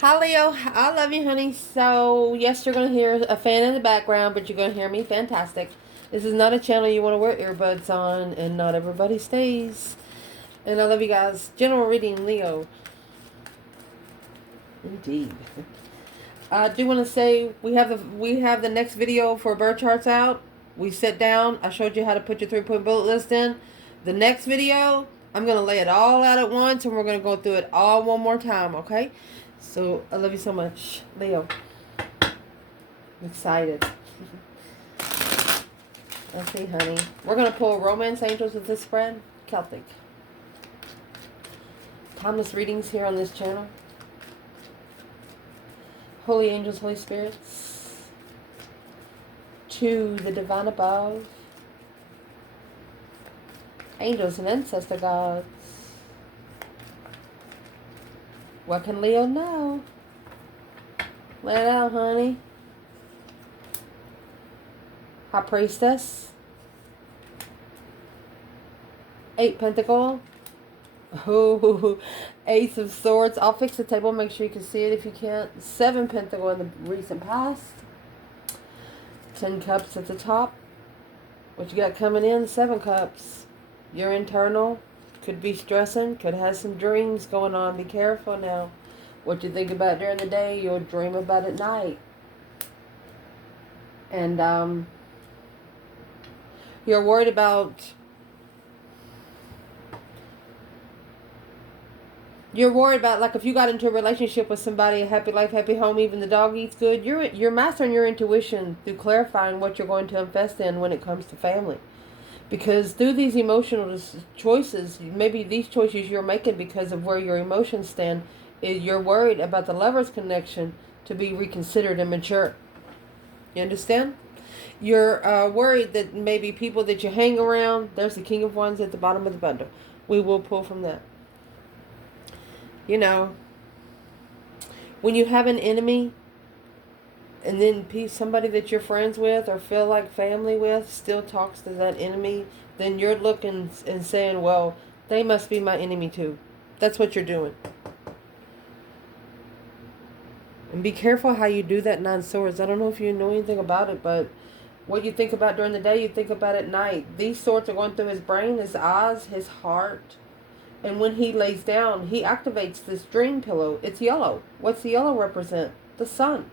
Hi Leo, I love you, honey. So, yes, you're going to hear a fan in the background, but you're going to hear me fantastic. This is not a channel you want to wear earbuds on, and not everybody stays. And I love you guys. General reading, Leo. Indeed. I do want to say we have the next video for birth charts out. We sat down. I showed you how to put your 3-point bullet list in. The next video, I'm going to lay it all out at once, and we're going to go through it all one more time, okay? So, I love you so much, Leo. I'm excited. Let's see, honey. We're going to pull Romance Angels with this spread. Celtic. Timeless readings here on this channel. Holy angels, Holy spirits. To the divine above. Angels and ancestor gods. What can Leo know? Lay it out, honey. High Priestess. 8 Pentacle. Oh, Ace of Swords. I'll fix the table. Make sure you can see it if you can't. 7 Pentacle in the recent past. 10 Cups at the top. What you got coming in? 7 Cups. Your internal. Could be stressing. Could have some dreams going on. Be careful now. What you think about during the day, you'll dream about at night. And you're worried about... You're worried about, like, if you got into a relationship with somebody, a happy life, happy home, even the dog eats good, you're mastering your intuition through clarifying what you're going to invest in when it comes to family. Because through these emotional choices, maybe these choices you're making because of where your emotions stand, you're worried about the lover's connection to be reconsidered and mature. You understand? You're worried that maybe people that you hang around, there's the King of Wands at the bottom of the bundle. We will pull from that. You know, when you have an enemy and then somebody that you're friends with or feel like family with still talks to that enemy, then you're looking and saying, well, they must be my enemy too. That's what you're doing. And be careful how you do that 9 swords. I don't know if you know anything about it, but what you think about during the day, you think about at night. These swords are going through his brain, his eyes, his heart. And when he lays down, he activates this dream pillow. It's yellow. What's the yellow represent? The sun.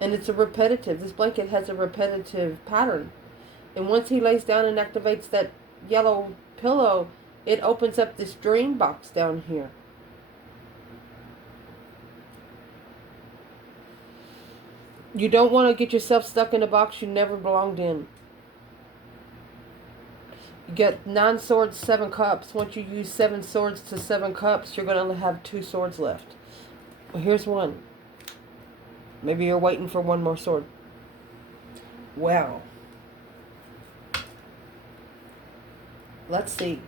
And it's a repetitive. This blanket has a repetitive pattern. And once he lays down and activates that yellow pillow, it opens up this dream box down here. You don't want to get yourself stuck in a box you never belonged in. You get 9 swords, 7 cups. Once you use 7 swords to 7 cups, you're going to only have 2 swords left. Well, here's one. Maybe you're waiting for one more sword. Wow. Let's see.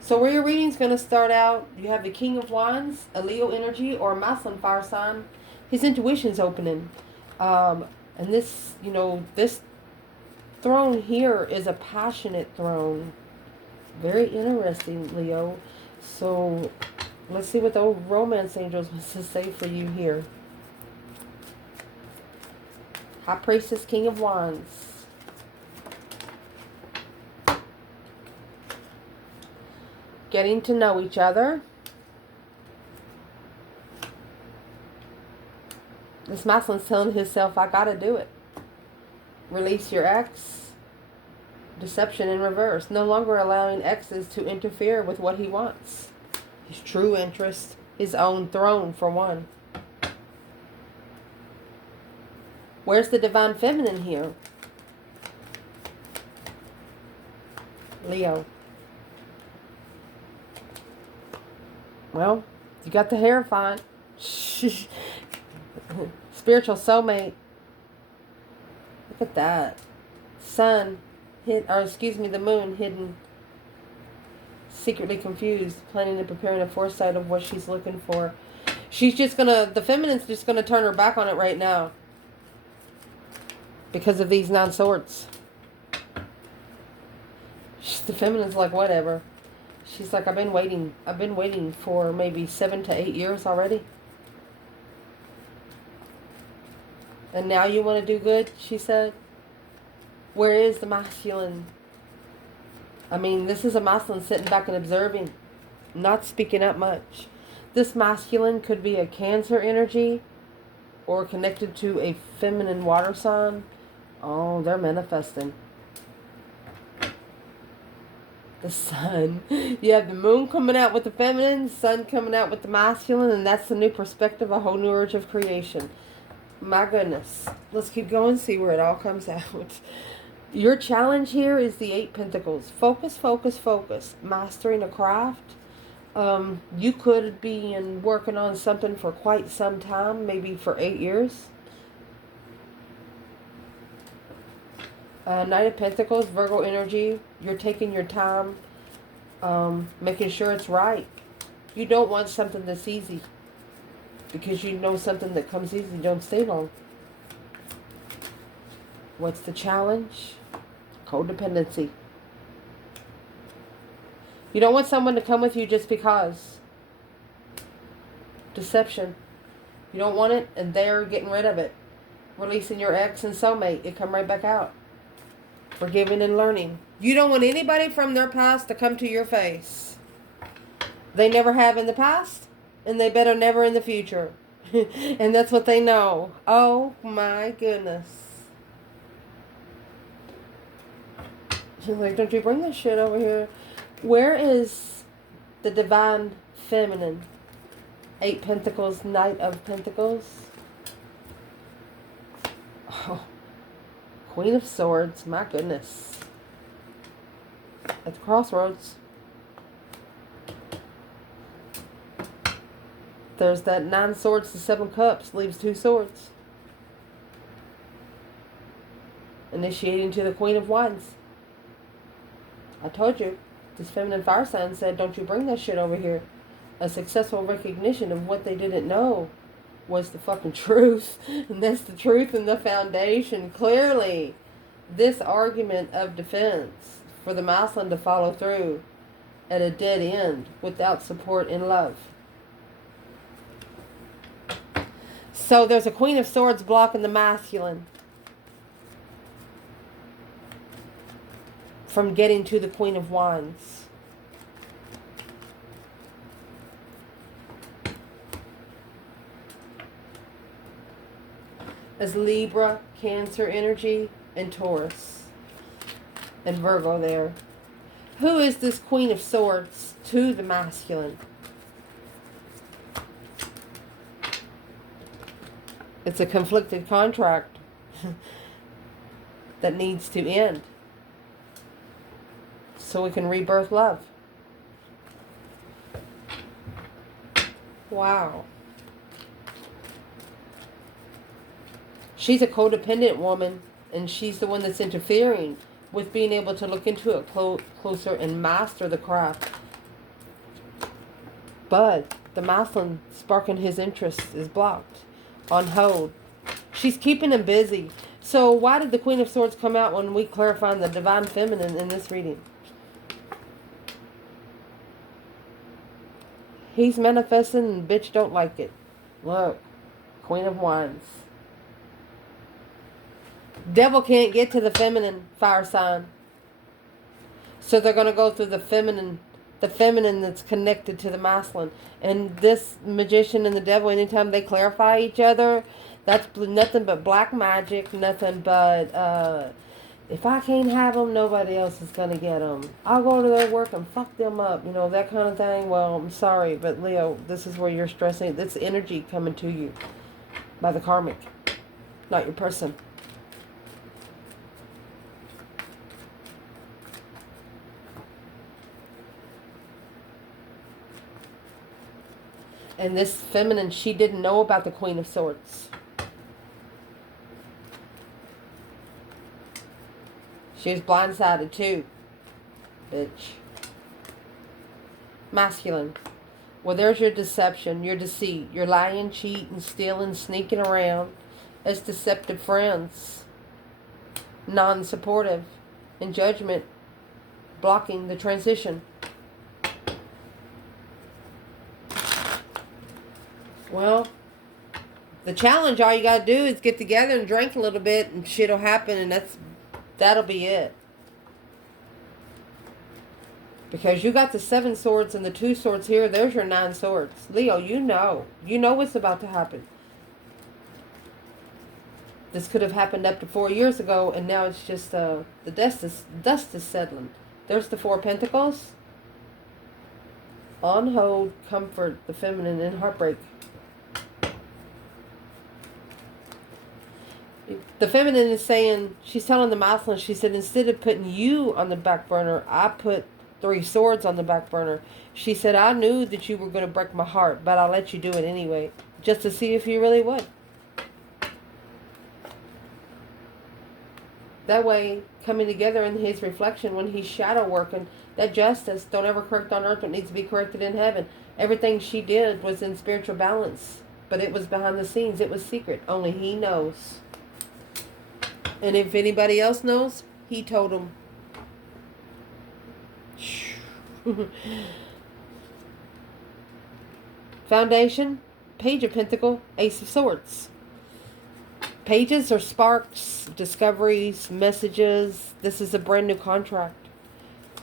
So where your reading's going to start out, you have the King of Wands, a Leo energy, or a masculine fire sign. His intuition's opening. And this, you know, this throne here is a passionate throne. Very interesting, Leo. So, let's see what the old romance angels wants to say for you here. High Priestess, King of Wands. Getting to know each other. This masculine's telling himself, I gotta do it. Release your ex. Deception in reverse. No longer allowing exes to interfere with what he wants. His true interest. His own throne, for one. Where's the divine feminine here? Leo. Well, you got the Hierophant. Spiritual soulmate. Look at that. Sun. The moon hidden, secretly confused, planning and preparing a foresight of what she's looking for. She's just the feminine's just gonna turn her back on it right now. Because of these 9 swords. The feminine's like, whatever. She's like, I've been waiting for maybe 7 to 8 years already. And now you want to do good, she said. Where is the masculine? I mean, this is a masculine sitting back and observing, not speaking up much. This masculine could be a Cancer energy or connected to a feminine water sign. Oh, they're manifesting. The sun. You have the moon coming out with the feminine, sun coming out with the masculine, and that's the new perspective, a whole new urge of creation. My goodness. Let's keep going, see where it all comes out. Your challenge here is the 8 Pentacles. Focus, focus, focus. Mastering a craft. You could be working on something for quite some time, maybe for 8 years. Knight of Pentacles, Virgo energy. You're taking your time, making sure it's right. You don't want something that's easy, because you know something that comes easy don't stay long. What's the challenge? Codependency. You don't want someone to come with you just because. Deception. You don't want it, and they're getting rid of it. Releasing your ex and soulmate. It come right back out. Forgiving and learning. You don't want anybody from their past to come to your face. They never have in the past, and they better never in the future. And that's what they know. Oh my goodness. She's like, don't you bring this shit over here. Where is the divine feminine? 8 Pentacles, Knight of Pentacles. Oh, Queen of Swords, my goodness. At the crossroads. There's that 9 swords to 7 cups, leaves 2 swords. Initiating to the Queen of Wands. I told you, this feminine fire sign said, don't you bring that shit over here. A successful recognition of what they didn't know was the fucking truth. And that's the truth and the foundation. Clearly, this argument of defense for the masculine to follow through at a dead end without support and love. So there's a Queen of Swords blocking the masculine from getting to the Queen of Wands. As Libra, Cancer energy, and Taurus. And Virgo there. Who is this Queen of Swords to the masculine? It's a conflicted contract that needs to end, so we can rebirth love. Wow. She's a codependent woman, and she's the one that's interfering with being able to look into it closer and master the craft. But the masculine sparking his interest is blocked, on hold. She's keeping him busy. So why did the Queen of Swords come out when we clarify the divine feminine in this reading? He's manifesting and bitch don't like it. Look, Queen of Wands. Devil can't get to the feminine fire sign. So they're going to go through the feminine that's connected to the masculine. And this magician and the devil, anytime they clarify each other, that's nothing but black magic, nothing but, if I can't have them, nobody else is going to get them. I'll go to their work and fuck them up, you know, that kind of thing. Well, I'm sorry, but Leo, this is where you're stressing. That's energy coming to you by the karmic, not your person. And this feminine, she didn't know about the Queen of Swords. She was blindsided too. Bitch. Masculine. Well, there's your deception, your deceit. You're lying, cheating, stealing, sneaking around as deceptive friends. Non-supportive. In judgment. Blocking the transition. Well, the challenge, all you got to do is get together and drink a little bit and shit'll happen, and that'll be it. Because you got the 7 swords and the 2 swords here. There's your 9 swords. Leo, you know. You know what's about to happen. This could have happened up to 4 years ago, and now it's just the dust is settling. There's the 4 pentacles. On hold, comfort, the feminine, and heartbreak. The feminine is saying, she's telling the masculine, she said, instead of putting you on the back burner, I put 3 swords on the back burner. She said, I knew that you were going to break my heart, but I'll let you do it anyway, just to see if you really would. That way, coming together in his reflection, when he's shadow working, that justice, don't ever correct on earth what needs to be corrected in heaven. Everything she did was in spiritual balance, but it was behind the scenes. It was secret. Only he knows. And if anybody else knows, he told them. Foundation, Page of Pentacle, Ace of Swords. Pages are sparks, discoveries, messages. This is a brand new contract.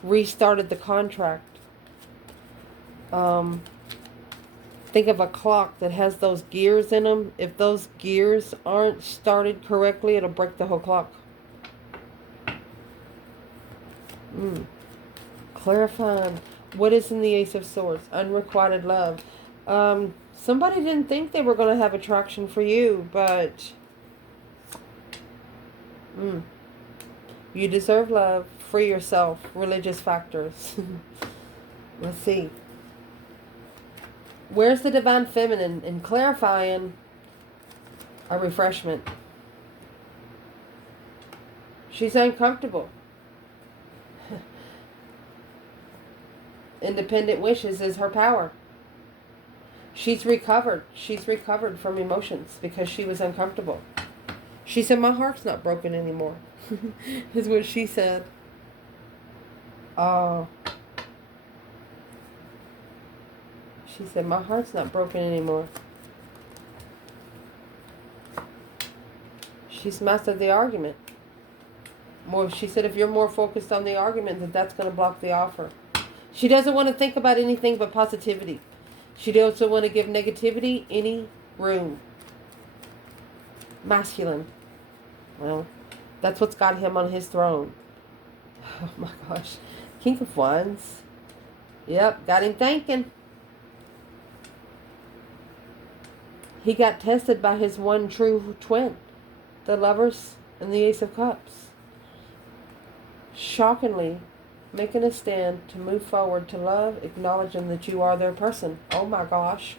Restarted the contract. Think of a clock that has those gears in them. If those gears aren't started correctly, it'll break the whole clock. Clarifying. What is in the Ace of Swords? Unrequited love. Somebody didn't think they were going to have attraction for you, but you deserve love. Free yourself. Religious factors. Let's see. Where's the divine feminine? In clarifying, a refreshment. She's uncomfortable. Independent wishes is her power. She's recovered. She's recovered from emotions because she was uncomfortable. She said, my heart's not broken anymore. Is what she said. Oh. She said, my heart's not broken anymore. She's mastered the argument. She said, if you're more focused on the argument, that's going to block the offer. She doesn't want to think about anything but positivity. She doesn't want to give negativity any room. Masculine. Well, that's what's got him on his throne. Oh my gosh. King of Wands. Yep, got him thinking. He got tested by his one true twin, the Lovers and the Ace of Cups. Shockingly, making a stand to move forward to love, acknowledging that you are their person. Oh my gosh.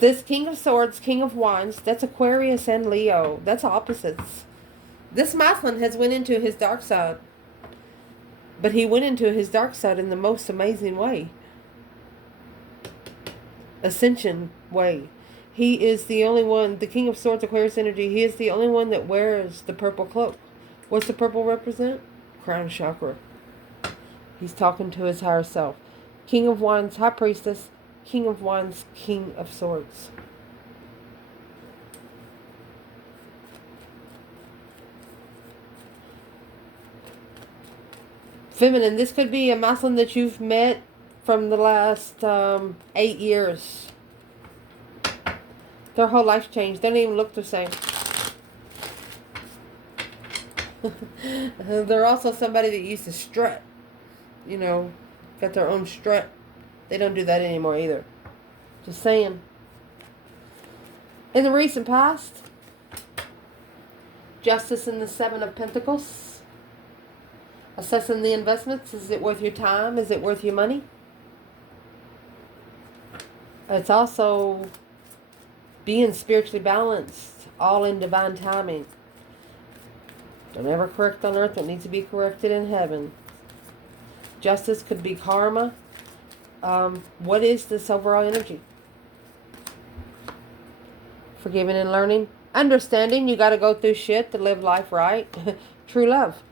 This King of Swords, King of Wands, that's Aquarius and Leo. That's opposites. This masculine has went into his dark side. But he went into his dark side in the most amazing way. Ascension way. He is the only one, the King of Swords, Aquarius energy, he is the only one that wears the purple cloak. What's the purple represent? Crown chakra. He's talking to his higher self. King of Wands, High Priestess. King of Wands, King of Swords. Feminine, this could be a masculine that you've met from the last 8 years. Their whole life changed. They don't even look the same. They're also somebody that used to strut. You know, got their own strut. They don't do that anymore either. Just saying. In the recent past, Justice in the 7 of Pentacles. Assessing the investments. Is it worth your time? Is it worth your money? It's also being spiritually balanced. All in divine timing. Don't ever correct on earth what needs to be corrected in heaven. Justice could be karma. What is this overall energy? Forgiving and learning. Understanding you got to go through shit to live life right. True love.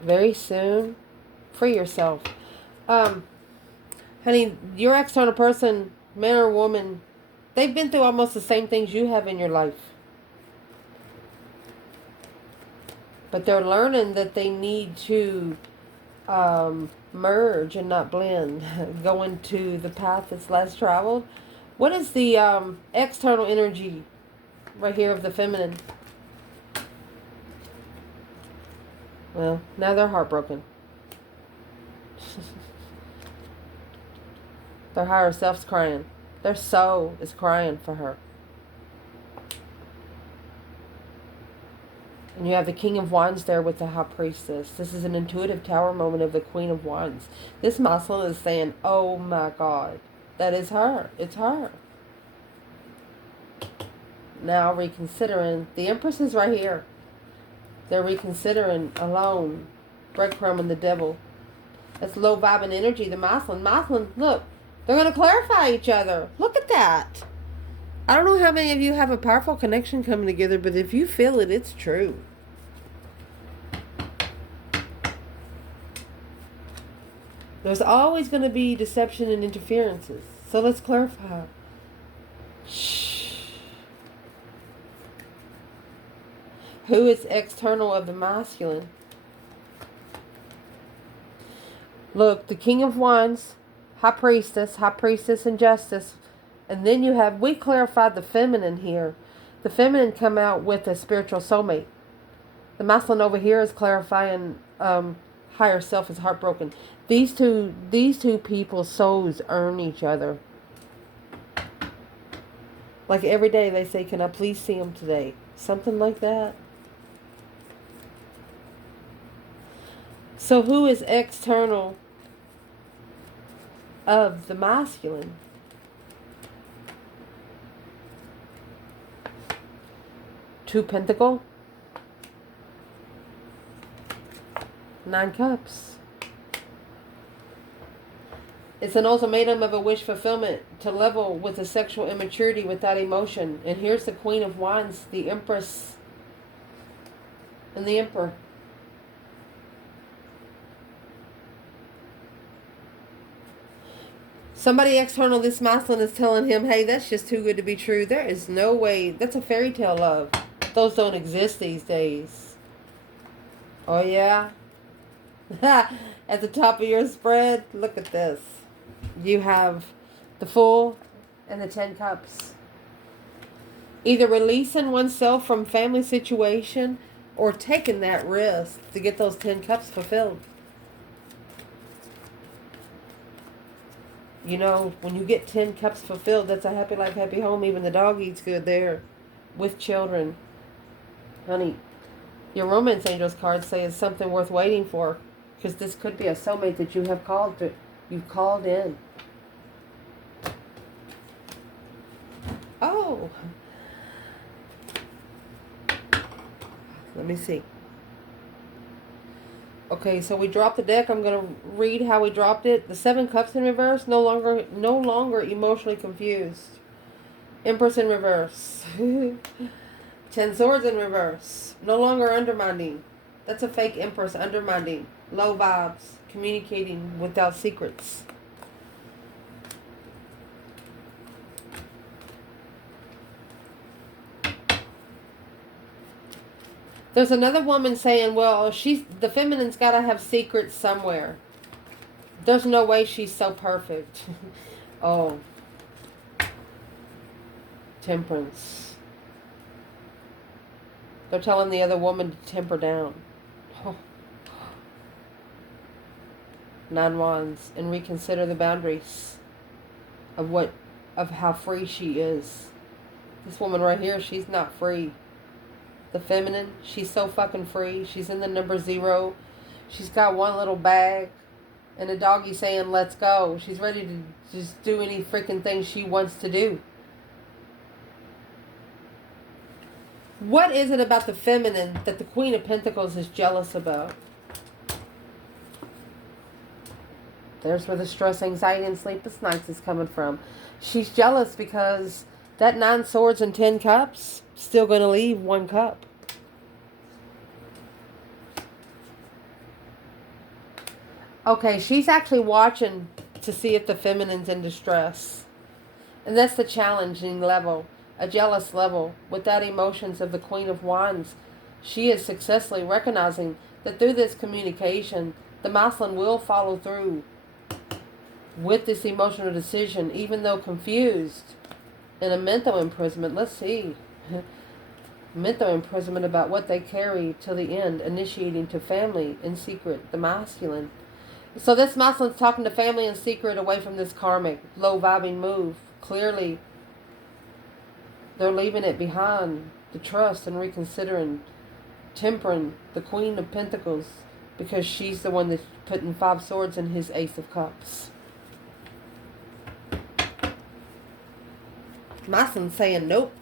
Very soon. Free yourself. Honey, your external person, man or woman, they've been through almost the same things you have in your life. But they're learning that they need to merge and not blend. Going to the path that's less traveled. What is the external energy right here of the feminine? Well, now they're heartbroken. Their higher self's crying. Their soul is crying for her. And you have the King of Wands there with the High Priestess. This is an intuitive tower moment of the Queen of Wands. This masculine is saying, oh my God, that is her. It's her. Now reconsidering. The Empress is right here. They're reconsidering alone. Breadcrumb and the devil. That's low vibing energy. The masculine. Masculine, look. They're going to clarify each other. Look at that. I don't know how many of you have a powerful connection coming together, but if you feel it, it's true. There's always going to be deception and interferences. So let's clarify. Shh. Who is external of the masculine? Look, the King of Wands, High Priestess and Justice. And then you have, we clarified the feminine here. The feminine come out with a spiritual soulmate. The masculine over here is clarifying higher self is heartbroken. These two people's souls earn each other. Like every day they say, can I please see him today? Something like that. So who is external of the masculine? Two Pentacle, 9 Cups. It's an ultimatum of a wish fulfillment to level with the sexual immaturity without emotion. And here's the Queen of Wands, the Empress, and the Emperor. Somebody external, this masculine, is telling him, hey, that's just too good to be true. There is no way. That's a fairy tale love. Those don't exist these days. Oh, yeah? At the top of your spread, look at this. You have the Fool and the 10 Cups. Either releasing oneself from family situation or taking that risk to get those 10 Cups fulfilled. You know, when you get 10 cups fulfilled, that's a happy life, happy home. Even the dog eats good there with children. Honey, your romance angels cards say it's something worth waiting for, because this could be a soulmate that you have you've called in. Oh. Let me see. Okay, so we dropped the deck. I'm going to read how we dropped it. The 7 Cups in reverse, no longer emotionally confused. Empress in reverse. 10 Swords in reverse, no longer undermining. That's a fake Empress, undermining. Low vibes, communicating without secrets. There's another woman saying, well, the feminine's got to have secrets somewhere. There's no way she's so perfect. Oh. Temperance. They're telling the other woman to temper down. Oh. 9 Wands. And reconsider the boundaries of how free she is. This woman right here, she's not free. The feminine, she's so fucking free. She's in the number 0. She's got one little bag and a doggy saying, let's go. She's ready to just do any freaking thing she wants to do. What is it about the feminine that the Queen of Pentacles is jealous about? There's where the stress, anxiety, and sleepless nights is coming from. She's jealous because that 9 Swords and 10 Cups still going to leave 1 cup. Okay, she's actually watching to see if the feminine's in distress. And that's the challenging level, a jealous level. Without emotions of the Queen of Wands, she is successfully recognizing that through this communication, the masculine will follow through with this emotional decision, even though confused in a mental imprisonment. Let's see. Mental imprisonment about what they carry till the end, initiating to family in secret, the masculine. So this masculine's talking to family in secret away from this karmic, low vibing move. Clearly, they're leaving it behind, the trust, and reconsidering, tempering the Queen of Pentacles, because she's the one that's putting 5 swords in his Ace of Cups. Masculine's saying, nope,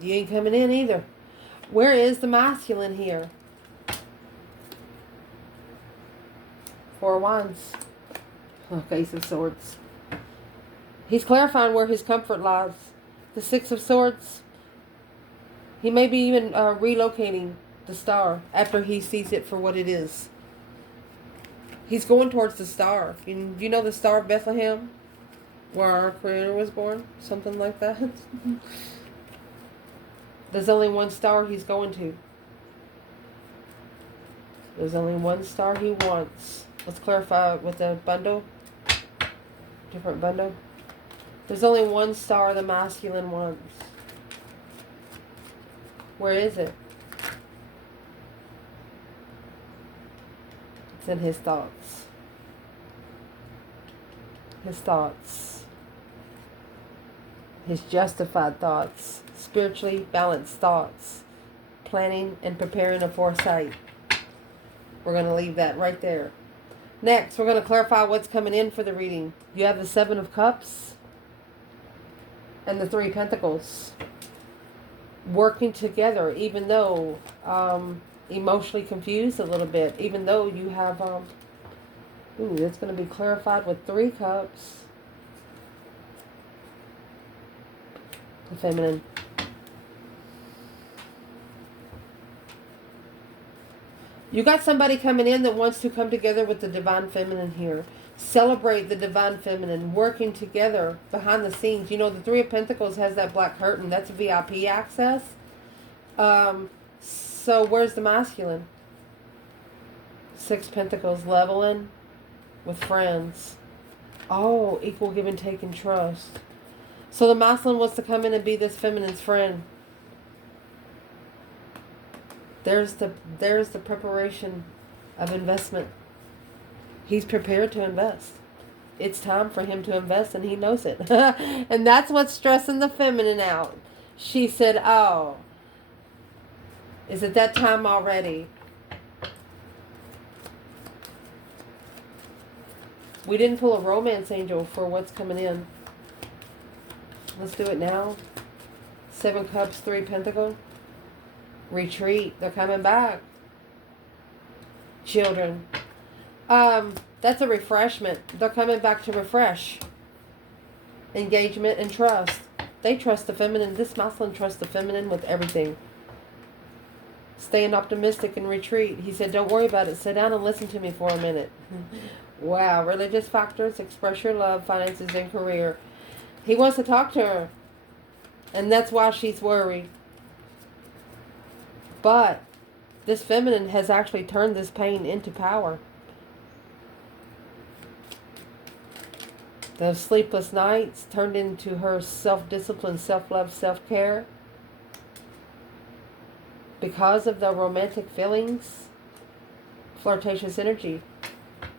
you ain't coming in either. Where is the masculine here? 4 of Wands. Look, Ace of Swords. He's clarifying where his comfort lies. The 6 of Swords. He may be even relocating the star after he sees it for what it is. He's going towards the star. You know the Star of Bethlehem? Where our Creator was born? Something like that. There's only one star he's going to. There's only one star he wants. Let's clarify with the bundle. Different bundle. There's only one star the masculine wants. Where is it? It's in his thoughts. His thoughts. His justified thoughts. Spiritually balanced thoughts. Planning and preparing a foresight. We're going to leave that right there. Next, we're going to clarify what's coming in for the reading. You have the 7 of Cups and the 3 Pentacles. Working together, even though emotionally confused a little bit. Even though you have... it's going to be clarified with 3 Cups. The feminine. You got somebody coming in that wants to come together with the divine feminine here. Celebrate the divine feminine, working together behind the scenes. You know, the 3 of Pentacles has that black curtain. That's VIP access. So where's the masculine? 6 Pentacles, leveling with friends. Oh, equal give and take and trust. So the masculine wants to come in and be this feminine's friend. There's the preparation of investment. He's prepared to invest. It's time for him to invest, and he knows it. And that's what's stressing the feminine out. She said, oh, is it that time already? We didn't pull a romance angel for what's coming in. Let's do it now. 7 Cups, 3 Pentacles. Retreat. They're coming back. Children. That's a refreshment. They're coming back to refresh. Engagement and trust. They trust the feminine. This masculine trusts the feminine with everything. Staying optimistic and retreat. He said, don't worry about it. Sit down and listen to me for a minute. Wow. Religious factors. Express your love, finances, and career. He wants to talk to her. And that's why she's worried. But this feminine has actually turned this pain into power. Those sleepless nights turned into her self-discipline, self-love, self-care. Because of the romantic feelings, flirtatious energy.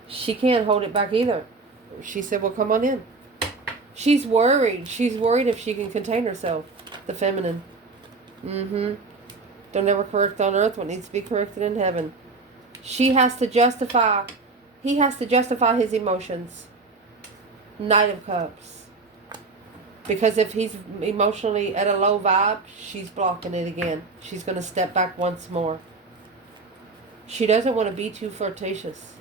She can't hold it back either. She said, well, come on in. She's worried. She's worried if she can contain herself. The feminine. Don't ever correct on earth what needs to be corrected in heaven. She has to justify. He has to justify his emotions. Knight of Cups. Because if he's emotionally at a low vibe, she's blocking it again. She's going to step back once more. She doesn't want to be too flirtatious.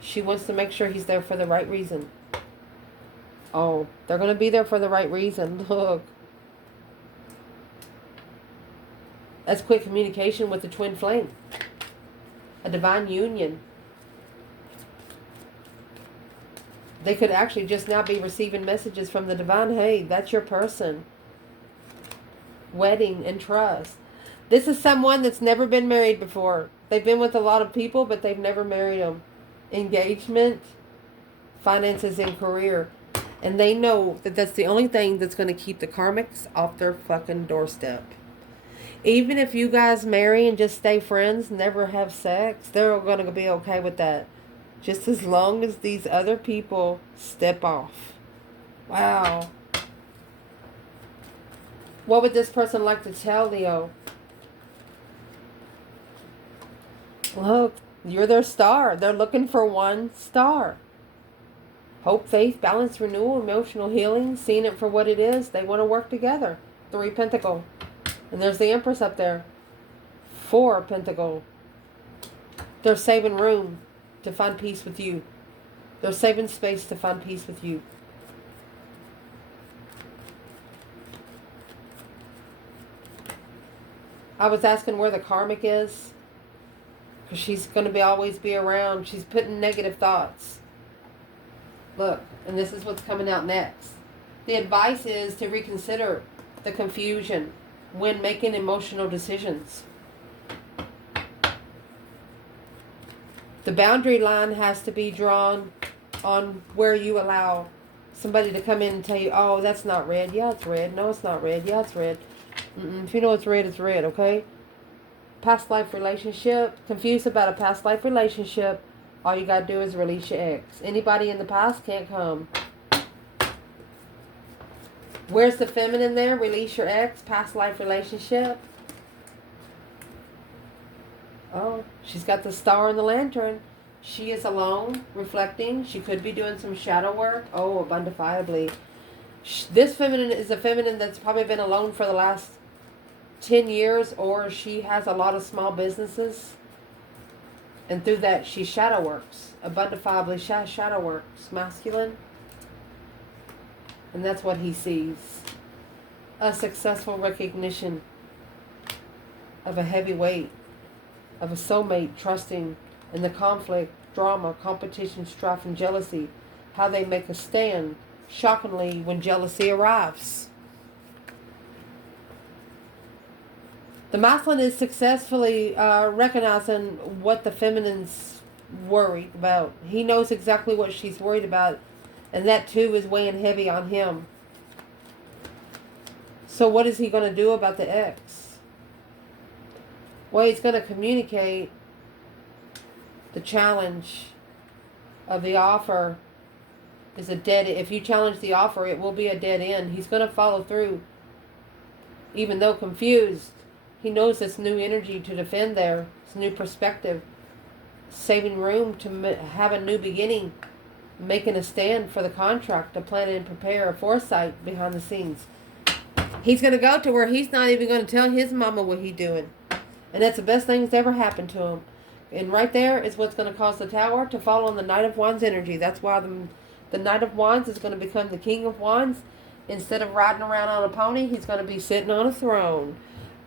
She wants to make sure he's there for the right reason. Oh, they're going to be there for the right reason. Look. That's quick communication with the twin flame. A divine union. They could actually just now be receiving messages from the divine. Hey, that's your person. Wedding and trust. This is someone that's never been married before. They've been with a lot of people, but they've never married them. Engagement, finances, and career. And they know that that's the only thing that's going to keep the karmics off their fucking doorstep. Even if you guys marry and just stay friends, never have sex, they're going to be okay with that. Just as long as these other people step off. Wow. What would this person like to tell Leo? Look, you're their star. They're looking for one star. Hope, faith, balance, renewal, emotional healing, seeing it for what it is. They want to work together. 3 Pentacle. And there's the Empress up there. 4 Pentacle. They're saving room to find peace with you. They're saving space to find peace with you. I was asking where the karmic is. Because she's going to always be around. She's putting negative thoughts. Look, and this is what's coming out next. The advice is to reconsider the confusion when making emotional decisions. The boundary line has to be drawn on where you allow somebody to come in and tell you, oh, that's not red. Yeah, it's red. No, it's not red. Yeah, it's red. If you know it's red, okay? Past life relationship. Confused about a past life relationship. All you got to do is release your ex. Anybody in the past can't come. Where's the feminine there? Release your ex. Past life relationship. Oh, she's got the star and the lantern. She is alone, reflecting. She could be doing some shadow work. Oh, abundifiably. This feminine is a feminine that's probably been alone for the last 10 years, or she has a lot of small businesses. And through that, she shadow works. Abundifiably shadow works. Masculine. And that's what he sees. A successful recognition of a heavy weight, of a soulmate trusting in the conflict, drama, competition, strife, and jealousy. How they make a stand, shockingly, when jealousy arrives. The masculine is successfully recognizing what the feminine's worried about. He knows exactly what she's worried about, and that too is weighing heavy on him. So what is he going to do about the ex? Well, he's going to communicate the challenge of the offer is a dead end. If you challenge the offer, it will be a dead end. He's going to follow through, even though confused. He knows it's new energy to defend there. It's new perspective. Saving room to have a new beginning. Making a stand for the contract. To plan and prepare. A foresight behind the scenes. He's going to go to where he's not even going to tell his mama what he's doing. And that's the best thing that's ever happened to him. And right there is what's going to cause the Tower to fall on the Knight of Wands energy. That's why the Knight of Wands is going to become the King of Wands. Instead of riding around on a pony, he's going to be sitting on a throne.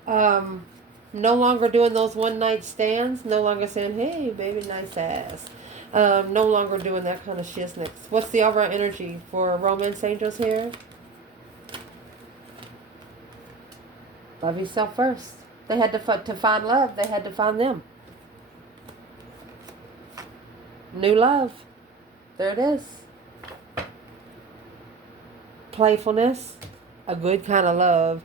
No longer doing those one-night stands. No longer saying, hey, baby, nice ass. No longer doing that kind of shiznix. What's the overall energy for romance angels here? Love yourself first. They had to find love. They had to find them. New love. There it is. Playfulness. A good kind of love.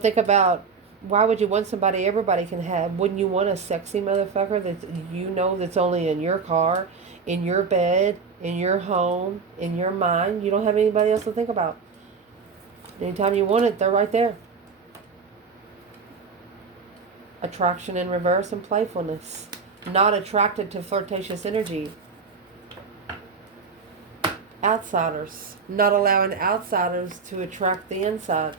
Think about, why would you want somebody everybody can have? Wouldn't you want a sexy motherfucker that that's only in your car, in your bed, in your home, in your mind? You don't have anybody else to think about. Anytime you want it, they're right there. Attraction in reverse and playfulness. Not attracted to flirtatious energy. Outsiders. Not allowing outsiders to attract the inside,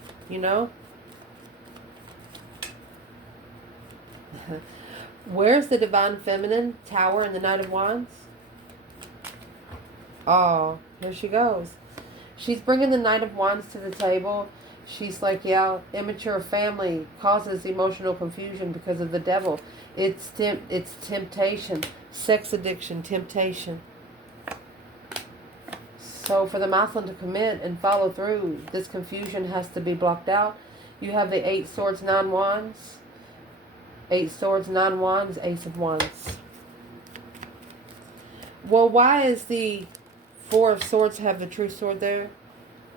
Where's the Divine Feminine, Tower, and the Knight of Wands? Oh, here she goes. She's bringing the Knight of Wands to the table. She's like, yeah, immature family causes emotional confusion because of the devil. It's temptation, sex addiction, temptation. So for the masculine to commit and follow through, this confusion has to be blocked out. You have the 8 swords, 9 wands. 8 swords, 9 wands, Ace of Wands. Well, why is the 4 of swords have the true sword there?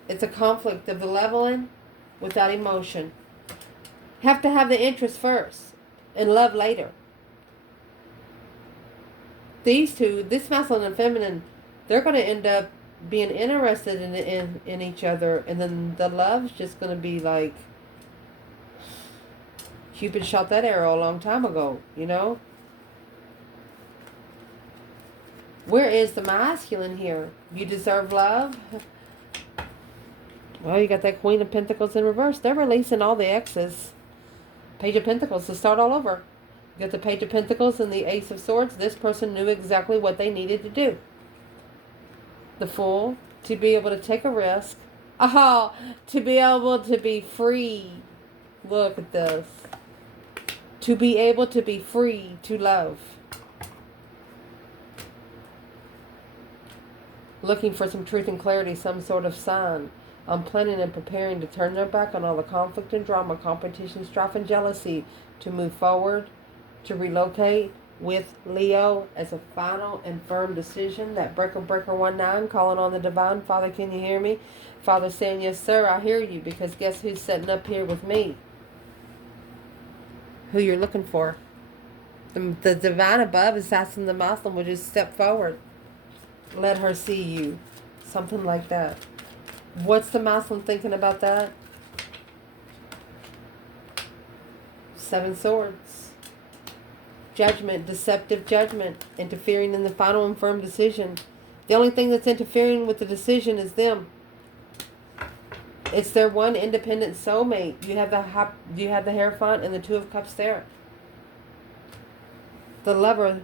It's a conflict of the leveling without emotion. Have to have the interest first and love later. These two, this masculine and feminine, they're going to end up being interested in each other, and then the love's just going to be like Cupid shot that arrow a long time ago, you know? Where is the masculine here? You deserve love? Well, you got that Queen of Pentacles in reverse. They're releasing all the exes. Page of Pentacles to start all over. You got the Page of Pentacles and the Ace of Swords. This person knew exactly what they needed to do. The Fool, to be able to take a risk. Oh, to be able to be free. Look at this. To be able to be free to love. Looking for some truth and clarity, some sort of sign. I'm planning and preparing to turn their back on all the conflict and drama, competition, strife, and jealousy, to move forward, to relocate with Leo as a final and firm decision. That breaker 19, calling on the divine. Father, can you hear me? Father saying, yes, sir, I hear you, because guess who's sitting up here with me? Who you're looking for. The divine above is asking the Muslim would just step forward. Let her see you. Something like that. What's the Muslim thinking about that? 7 swords. Judgment, deceptive judgment, interfering in the final and firm decision. The only thing that's interfering with the decision is them. It's their one independent soulmate. You have the Hierophant and the 2 of Cups there. The lover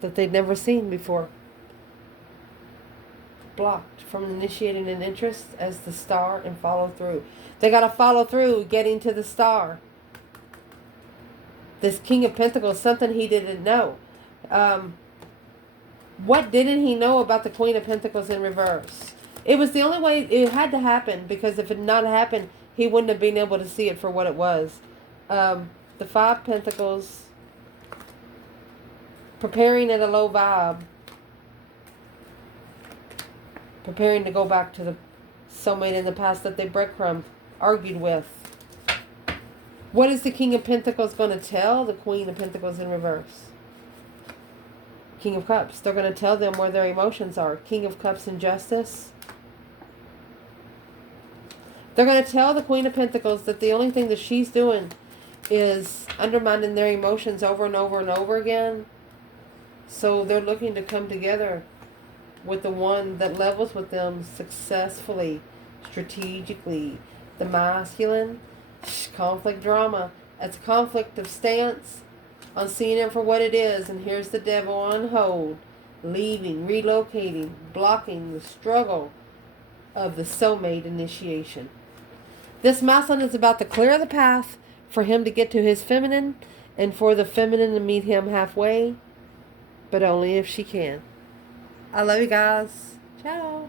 that they'd never seen before. Blocked from initiating an interest as the Star and follow through. They got to follow through getting to the Star. This King of Pentacles, something he didn't know. What didn't he know about the Queen of Pentacles in reverse? It was the only way it had to happen, because if it not happened, he wouldn't have been able to see it for what it was. The 5 Pentacles, preparing at a low vibe. Preparing to go back to the soulmate in the past that they breadcrumbed, argued with. What is the King of Pentacles going to tell the Queen of Pentacles in reverse? King of Cups. They're going to tell them where their emotions are. King of Cups and Justice. They're going to tell the Queen of Pentacles that the only thing that she's doing is undermining their emotions over and over and over again. So they're looking to come together with the one that levels with them successfully, strategically. The masculine, conflict drama. It's a conflict of stance on seeing it for what it is. And here's the devil on hold, leaving, relocating, blocking the struggle of the soulmate initiation. This masculine is about to clear the path for him to get to his feminine, and for the feminine to meet him halfway, but only if she can. I love you guys. Ciao.